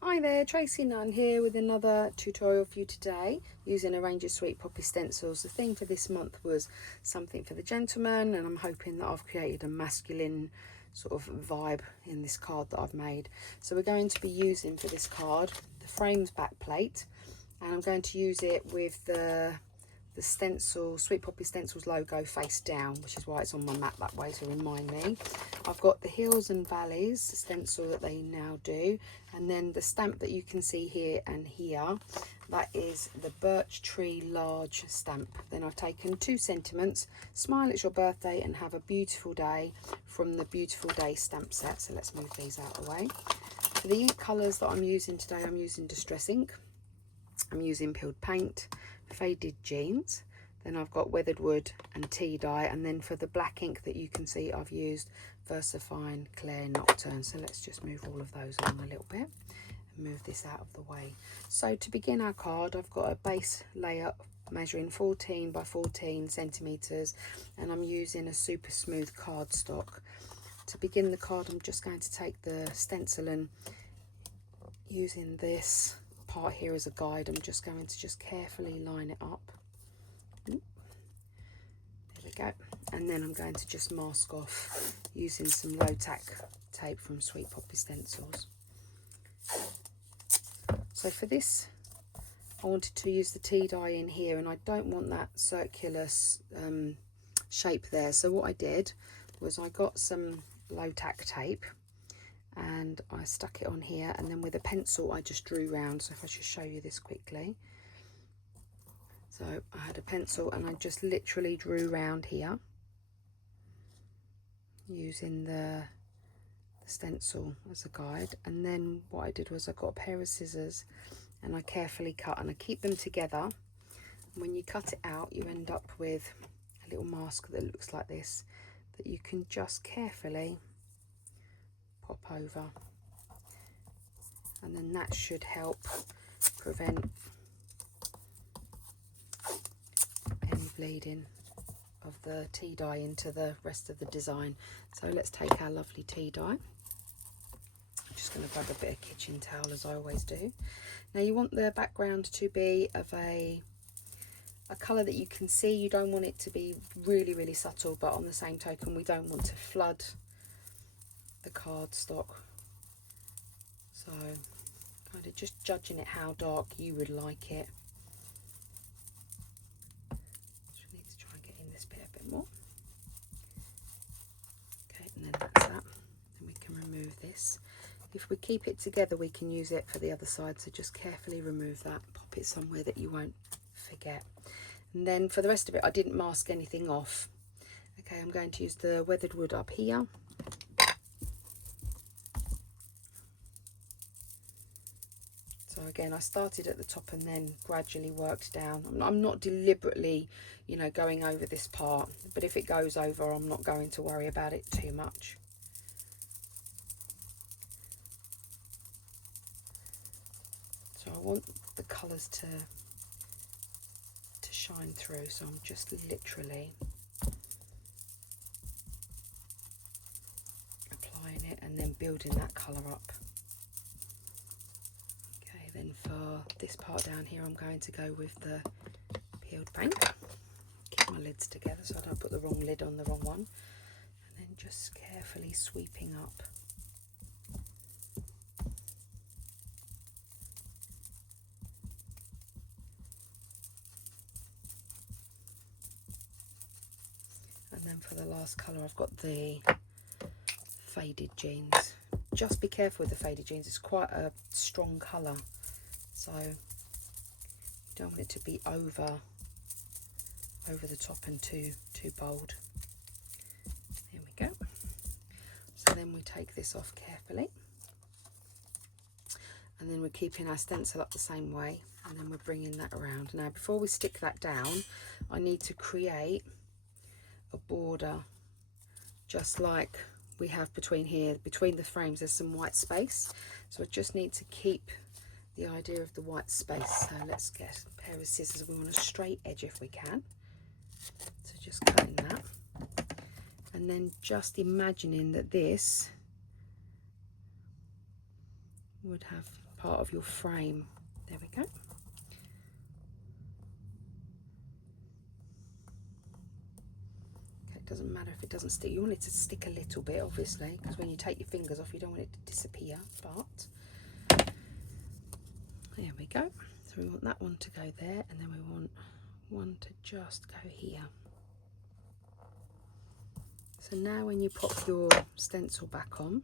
Hi there, Tracy Nunn here with another tutorial for you today using a range of Sweet Poppy stencils. The theme for this month was something for the gentleman, and I'm hoping that I've created a masculine sort of vibe in this card that I've made. So we're going to be using for this card the frame's back plate, and I'm going to use it with the stencil, Sweet Poppy Stencils logo face down, which is why it's on my mat that way to remind me. I've got the Hills and Valleys stencil that they now do, and then the stamp that you can see here and here, that is the Birch Tree Large stamp. Then I've taken 2 sentiments, Smile It's Your Birthday and Have a Beautiful Day, from the Beautiful Day stamp set. So let's move these out of the way. For the ink colours that I'm using today, I'm using Distress ink, I'm using peeled paint, faded jeans, then I've got weathered wood and tea dye, and then for the black ink that you can see I've used VersaFine Claire Nocturne. So let's just move all of those on a little bit and move this out of the way. So to begin our card, I've got a base layer measuring 14 by 14 centimeters, and I'm using a super smooth cardstock. To begin the card, I'm just going to take the stencil, and using this part here as a guide, I'm just going to just carefully line it up. There we go. And then I'm going to just mask off using some low tack tape from Sweet Poppy Stencils. So for this, I wanted to use the tea dye in here, and I don't want that circular shape there. So what I did was I got some low tack tape and I stuck it on here, and then with a pencil I just drew round. So if I just show you this quickly, so I had a pencil and I just literally drew round here using the stencil as a guide. And then what I did was I got a pair of scissors and I carefully cut, and I keep them together. And when you cut it out, you end up with a little mask that looks like this, that you can just carefully pop over, and then that should help prevent any bleeding of the tea dye into the rest of the design. So let's take our lovely tea dye. I'm just going to grab a bit of kitchen towel, as I always do. Now you want the background to be of a colour that you can see. You don't want it to be really, really subtle, but on the same token, we don't want to flood the cardstock. So kind of just judging it how dark you would like it. Just need to try and get in this bit a bit more. Okay, and then that's that. Then we can remove this. If we keep it together, we can use it for the other side. So just carefully remove that, pop it somewhere that you won't forget. And then for the rest of it, I didn't mask anything off. Okay, I'm going to use the weathered wood up here. So again, I started at the top and then gradually worked down. I'm not deliberately, you know, going over this part, but if it goes over, I'm not going to worry about it too much. So I want the colours to shine through, so I'm just literally applying it and then building that colour up. Then for this part down here, I'm going to go with the peeled paint. Keep my lids together so I don't put the wrong lid on the wrong one. And then just carefully sweeping up. And then for the last colour, I've got the faded jeans. Just be careful with the faded jeans, it's quite a strong colour. So you don't want it to be over the top and too bold. There we go. So then we take this off carefully, and then we're keeping our stencil up the same way, and then we're bringing that around. Now before we stick that down, I need to create a border just like we have between here. Between the frames there's some white space, so I just need to keep the idea of the white space. So let's get a pair of scissors. We want a straight edge if we can, so just cutting that, and then just imagining that this would have part of your frame. There we go. Okay, it doesn't matter if it doesn't stick. You want it to stick a little bit, obviously, because when you take your fingers off, you don't want it to disappear. But there we go. So we want that one to go there, and then we want one to just go here. So now when you pop your stencil back on,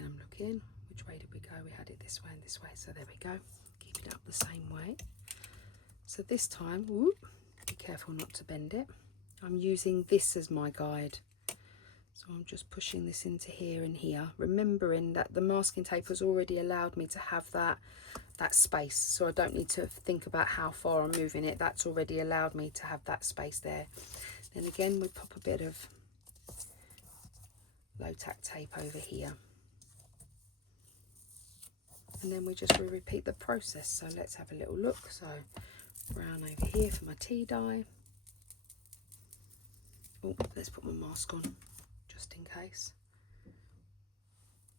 I'm looking, which way did we go? We had it this way and this way, so there we go. Keep it up the same way. So this time, whoop, be careful not to bend it. I'm using this as my guide. So I'm just pushing this into here and here, remembering that the masking tape has already allowed me to have that space, so I don't need to think about how far I'm moving it. That's already allowed me to have that space there. Then again, we pop a bit of low tack tape over here. And then we just repeat the process. So let's have a little look. So brown over here for my tea dye. Oh, let's put my mask on just in case.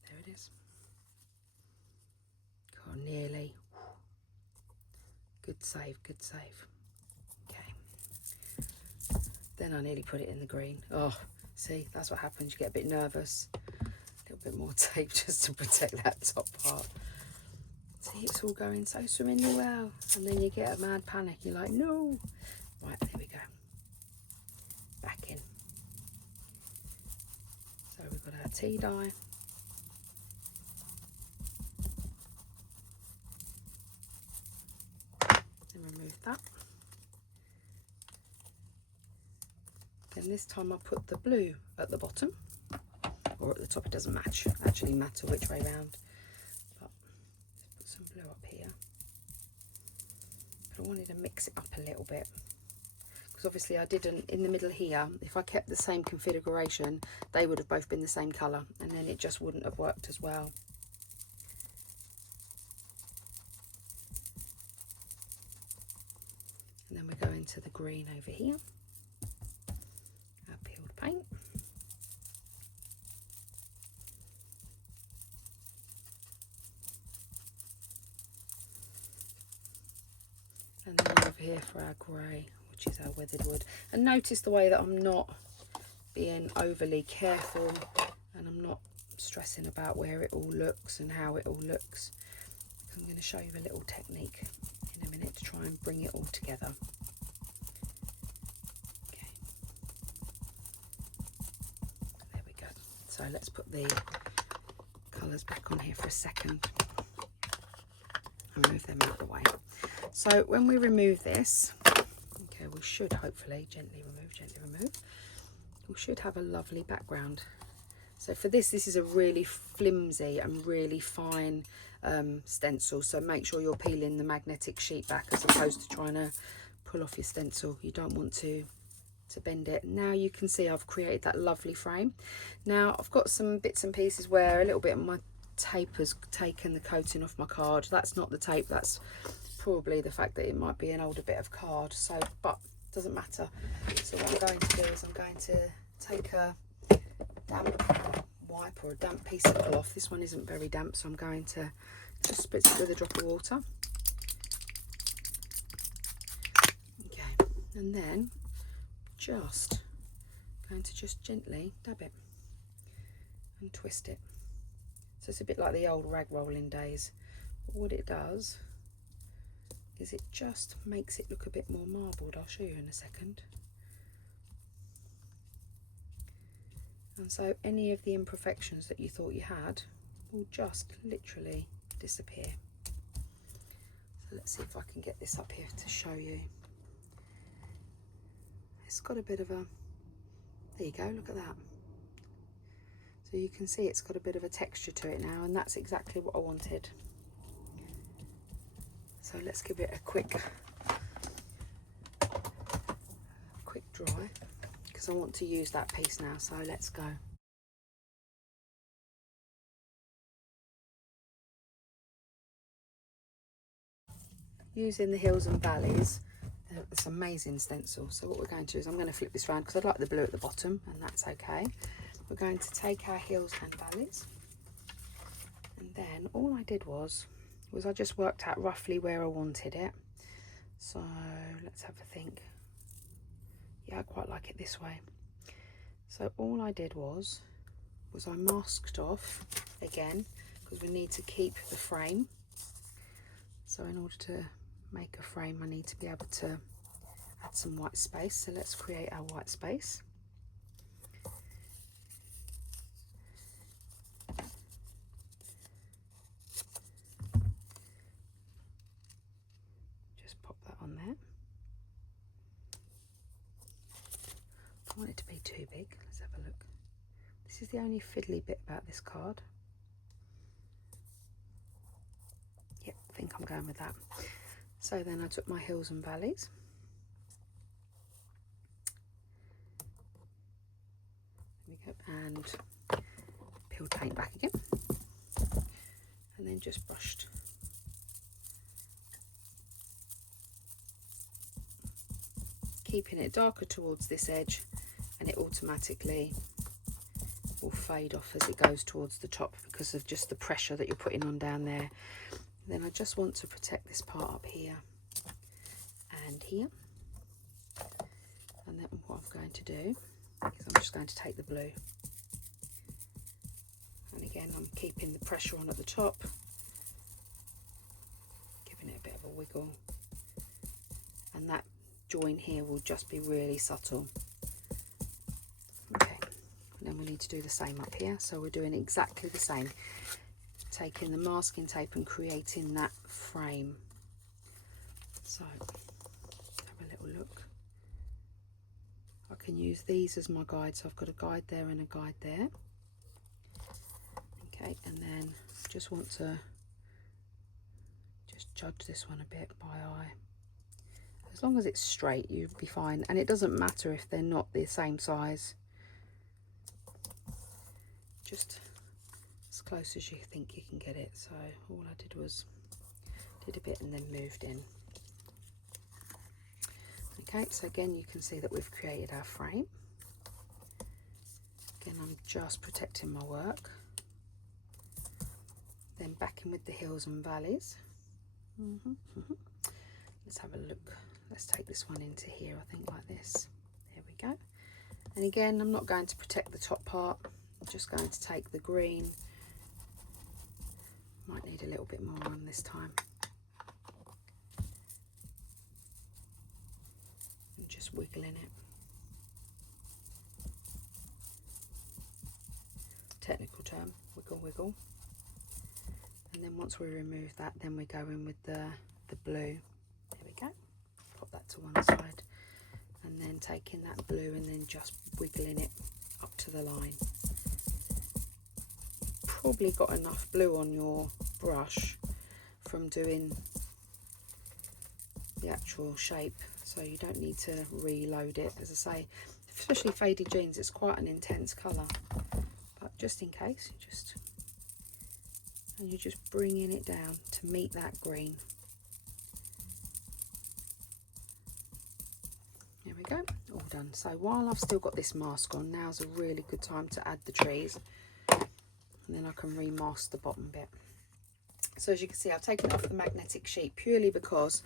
There it is. Oh, nearly. Good save, good save. Okay. Then I nearly put it in the green. Oh, see, that's what happens. You get a bit nervous. A little bit more tape just to protect that top part. See, it's all going so swimmingly well, and then you get a mad panic. You're like, no. Right, there we go. Back in. So we've got our tea dye. Then remove that. Then this time I put the blue at the bottom, or at the top. It doesn't actually matter which way round. Some blue up here, but I wanted to mix it up a little bit, because obviously I didn't, in the middle here, if I kept the same configuration, they would have both been the same colour, and then it just wouldn't have worked as well. And then we go into the green over here, our peeled paint. And then over here for our grey, which is our weathered wood. And notice the way that I'm not being overly careful, and I'm not stressing about where it all looks and how it all looks. I'm going to show you a little technique in a minute to try and bring it all together. Okay. There we go. So let's put the colours back on here for a second and move them out of the way. So when we remove this, okay, we should hopefully gently remove, we should have a lovely background. So for this is a really flimsy and really fine stencil, so make sure you're peeling the magnetic sheet back as opposed to trying to pull off your stencil. You don't want to bend it. Now you can see I've created that lovely frame. Now I've got some bits and pieces where a little bit of my tape has taken the coating off my card. That's not the tape, that's probably the fact that it might be an older bit of card, so but doesn't matter. So what I'm going to do is I'm going to take a damp wipe or a damp piece of cloth. This one isn't very damp, so I'm going to just spritz it with a drop of water. Okay, and then just going to just gently dab it and twist it. So it's a bit like the old rag rolling days. But what it does is it just makes it look a bit more marbled. I'll show you in a second. And so any of the imperfections that you thought you had will just literally disappear. So let's see if I can get this up here to show you. It's got a bit of a, there you go, look at that. So you can see it's got a bit of a texture to it now, and that's exactly what I wanted. So let's give it a quick dry, because I want to use that piece now, so let's go. Using the Hills and Valleys, this amazing stencil. So what we're going to do is I'm going to flip this around because I'd like the blue at the bottom, and that's okay. We're going to take our Hills and Valleys, And then all I did was I just worked out roughly where I wanted it. So let's have a think. Yeah, I quite like it this way. So all I did was I masked off again, because we need to keep the frame. So in order to make a frame, I need to be able to add some white space. So let's create our white space. Just pop that on there. I want it to be too big. Let's have a look. This is the only fiddly bit about this card. Yep, I think I'm going with that. So then I took my hills and valleys. There we go. And peeled paint back again. And then just brushed. Keeping it darker towards this edge, and it automatically will fade off as it goes towards the top because of just the pressure that you're putting on down there. And then I just want to protect this part up here and here. And then what I'm going to do is I'm just going to take the blue, and again I'm keeping the pressure on at the top, giving it a bit of a wiggle, and that join here will just be really subtle. Okay, and then we need to do the same up here, so we're doing exactly the same, taking the masking tape and creating that frame. So have a little look. I can use these as my guide, so I've got a guide there and a guide there. Okay, and then just want to just judge this one a bit by eye. As long as it's straight, you'll be fine, and it doesn't matter if they're not the same size. Just as close as you think you can get it. So all I did was did a bit and then moved in. Okay, so again you can see that we've created our frame. Again, I'm just protecting my work. Then back in with the hills and valleys. Let's have a look. Let's take this one into here, I think, like this. There we go. And again, I'm not going to protect the top part. I'm just going to take the green. Might need a little bit more on this time. And just wiggling it. Technical term, wiggle, wiggle. And then once we remove that, then we go in with the blue. There we go. Pop that to one side, and then taking that blue and then just wiggling it up to the line. Probably got enough blue on your brush from doing the actual shape, so you don't need to reload it. As I say, especially faded jeans, it's quite an intense colour, but just in case, you're just bringing it down to meet that green. There we go, all done. So while I've still got this mask on, now's a really good time to add the trees, and then I can remask the bottom bit. So as you can see, I've taken it off the magnetic sheet purely because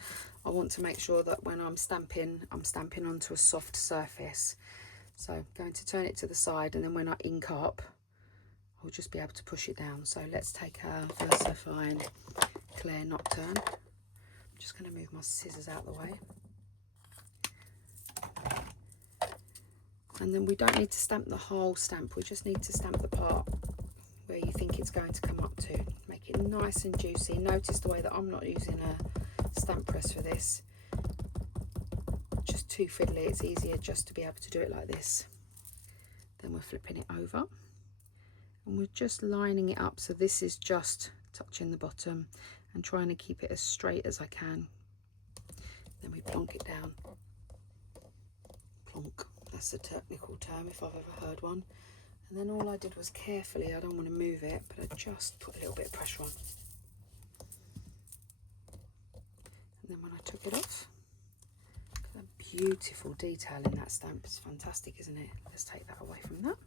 I want to make sure that when I'm stamping onto a soft surface. So I'm going to turn it to the side, and then when I ink up, I'll just be able to push it down. So let's take our VersaFine Claire Nocturne. I'm just going to move my scissors out of the way. And then we don't need to stamp the whole stamp, we just need to stamp the part where you think it's going to come up to. Make it nice and juicy. Notice the way that I'm not using a stamp press for this. Just too fiddly, it's easier just to be able to do it like this. Then we're flipping it over. And we're just lining it up, so this is just touching the bottom and trying to keep it as straight as I can. Then we plonk it down. Plonk, that's a technical term if I've ever heard one. And then all I did was carefully, I don't want to move it, but I just put a little bit of pressure on. And then when I took it off, look at that beautiful detail in that stamp. It's fantastic, isn't it? Let's take that away from that.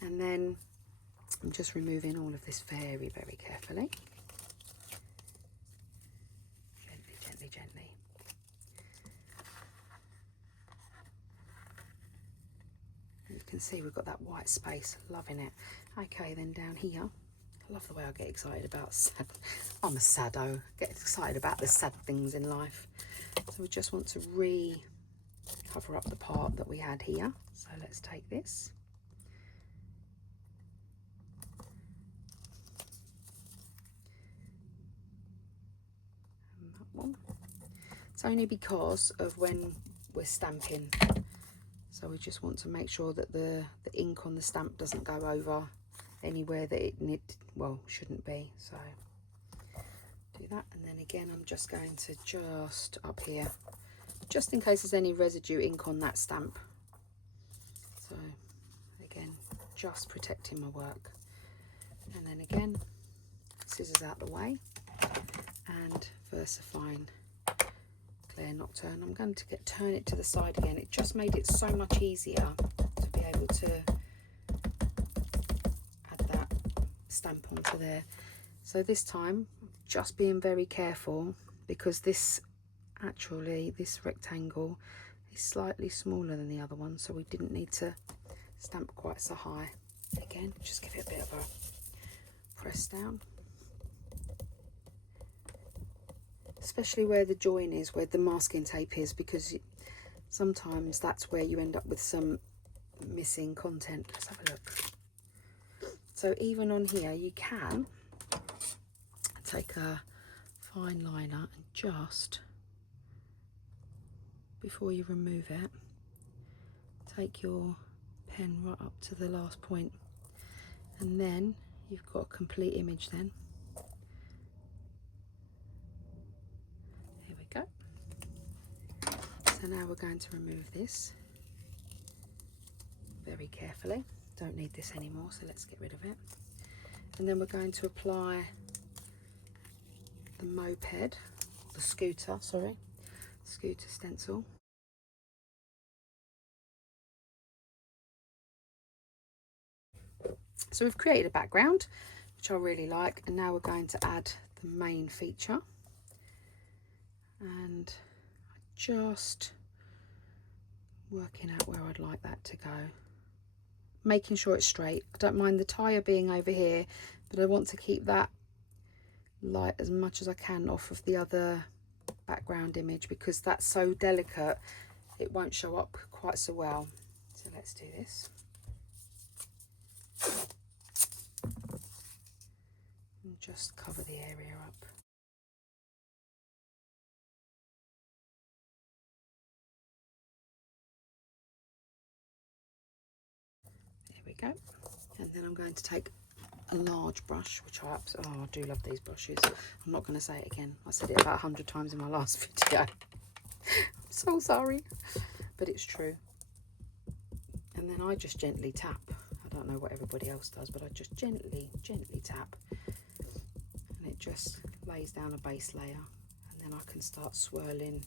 And then I'm just removing all of this very, very carefully. Gently, gently, gently. You can see we've got that white space, loving it. Okay, then down here, I love the way I get excited about sad. I'm a saddo, get excited about the sad things in life. So we just want to cover up the part that we had here. So let's take this. And that one. It's only because of when we're stamping. So we just want to make sure that the ink on the stamp doesn't go over anywhere that it shouldn't be. So do that, and then again I'm just going to just up here, just in case there's any residue ink on that stamp. So again, just protecting my work. And then again, scissors out the way, and VersaFine Clear Nocturne. I'm going to turn it to the side again. It just made it so much easier to be able to add that stamp onto there. So this time, just being very careful, because this rectangle is slightly smaller than the other one, so we didn't need to stamp quite so high. Again, just give it a bit of a press down. Especially where the join is, where the masking tape is, because sometimes that's where you end up with some missing content. Let's have a look. So even on here, you can take a fine liner and just, before you remove it, take your pen right up to the last point, and then you've got a complete image then. Here we go. So now we're going to remove this very carefully. Don't need this anymore, so let's get rid of it. And then we're going to apply the scooter stencil. So we've created a background, which I really like, and now we're going to add the main feature. And just working out where I'd like that to go, making sure it's straight. I don't mind the tire being over here, but I want to keep that light as much as I can off of the other background image, because that's so delicate it won't show up quite so well. So let's do this. And just cover the area up. There we go. And then I'm going to take a large brush, which I do love these brushes. I'm not going to say it again. I said it about 100 times in my last video. I'm so sorry, but it's true. And then I just gently tap. I don't know what everybody else does, but I just gently tap, and it just lays down a base layer, and then I can start swirling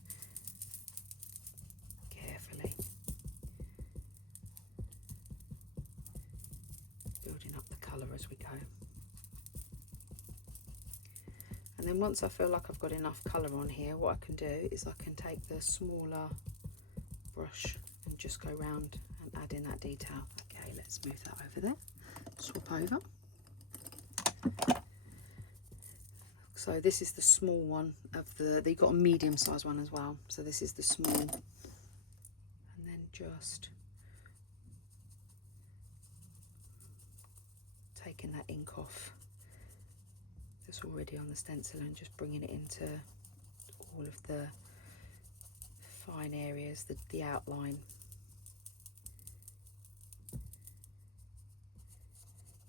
carefully, building up the colour as we go. And then once I feel like I've got enough colour on here, what I can do is I can take the smaller brush and just go round and add in that detail. Okay, let's move that over there. Swap over. So this is the small one of they got a medium size one as well. So this is the small. And then just taking that ink off that's already on the stencil and just bringing it into all of the fine areas, the outline.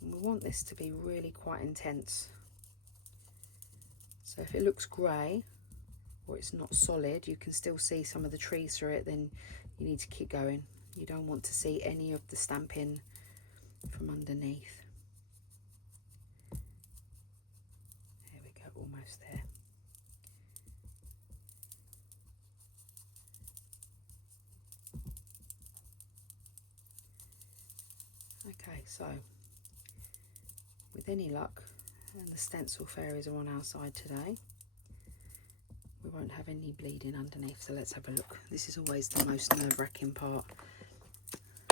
And we want this to be really quite intense. So if it looks grey or it's not solid, you can still see some of the trees through it, then you need to keep going. You don't want to see any of the stamping from underneath. There we go, almost there. Okay, so with any luck, and the stencil fairies are on our side today, we won't have any bleeding underneath. So let's have a look. This is always the most nerve-wracking part.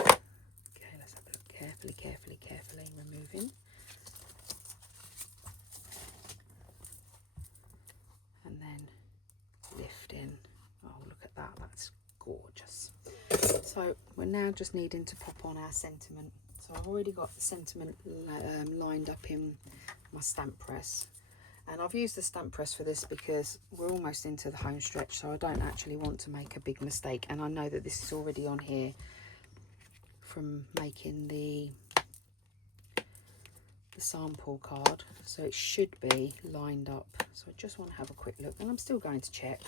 Okay, let's have a look. Carefully, carefully, carefully removing. And then lifting. Oh, look at that, that's gorgeous. So we're now just needing to pop on our sentiment. So I've already got the sentiment lined up in my stamp press, and I've used the stamp press for this because we're almost into the home stretch, so I don't actually want to make a big mistake. And I know that this is already on here from making the sample card, so it should be lined up. So I just want to have a quick look, and I'm still going to check.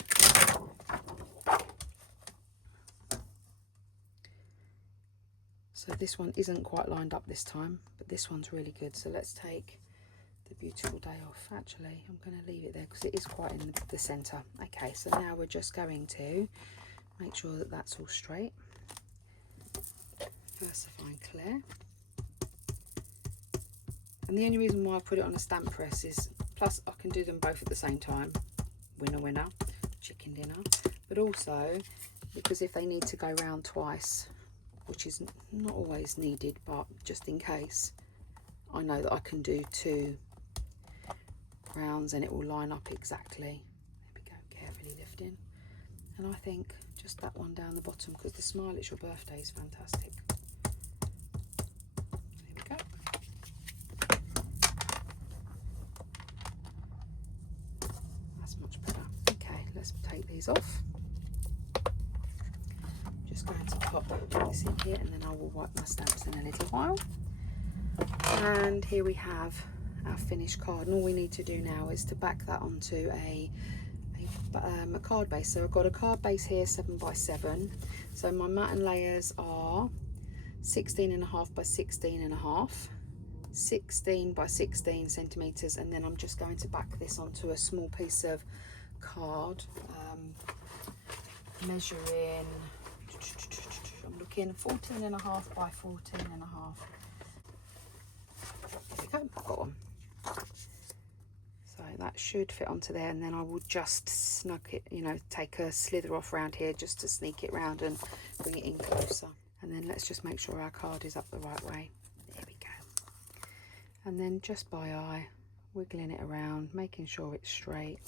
So this one isn't quite lined up this time, but this one's really good. So let's take the beautiful day off. Actually, I'm going to leave it there because it is quite in the centre. Okay, so now we're just going to make sure that that's all straight. Versifying clear. And the only reason why I put it on a stamp press is, plus I can do them both at the same time. Winner, winner, chicken dinner. But also because if they need to go round twice, which is not always needed, but just in case, I know that I can do 2 rounds and it will line up exactly. There we go, carefully lifting. And I think just that one down the bottom, because the smile it's your birthday is fantastic. There we go. That's much better. Okay, let's take these off. Going to pop this in here, and then I will wipe my stamps in a little while. And here we have our finished card, and all we need to do now is to back that onto a card base. So I've got a card base here 7x7, so my mat and layers are 16.5 by 16.5, 16 by 16 centimeters, and then I'm just going to back this onto a small piece of card, measuring, I'm looking 14.5 by 14.5. There we go, got one. So that should fit onto there, and then I will just snug it, you know, take a slither off around here just to sneak it round and bring it in closer. And then let's just make sure our card is up the right way. There we go. And then just by eye, wiggling it around, making sure it's straight.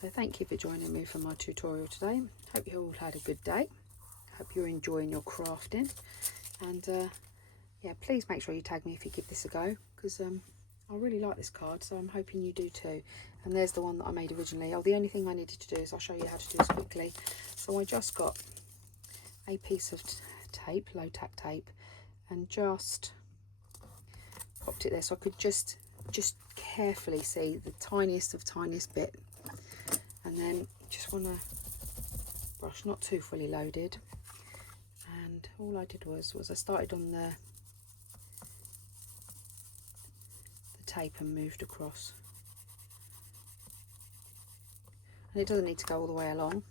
So thank you for joining me for my tutorial today. Hope you all had a good day. Hope you're enjoying your crafting. And yeah, please make sure you tag me if you give this a go, because I really like this card, so I'm hoping you do too. And there's the one that I made originally. Oh, the only thing I needed to do is, I'll show you how to do this quickly. So I just got a piece of tape, low tack tape, and just popped it there so I could just carefully see the tiniest bit. And then just want to brush, not too fully loaded. And all I did was I started on the tape and moved across. And it doesn't need to go all the way along.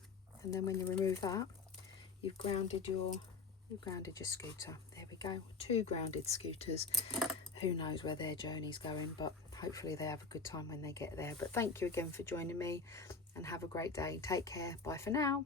And then when you remove that, you've grounded your scooter. There we go. 2 grounded scooters. Who knows where their journey's going, but hopefully they have a good time when they get there. But thank you again for joining me, and have a great day. Take care. Bye for now.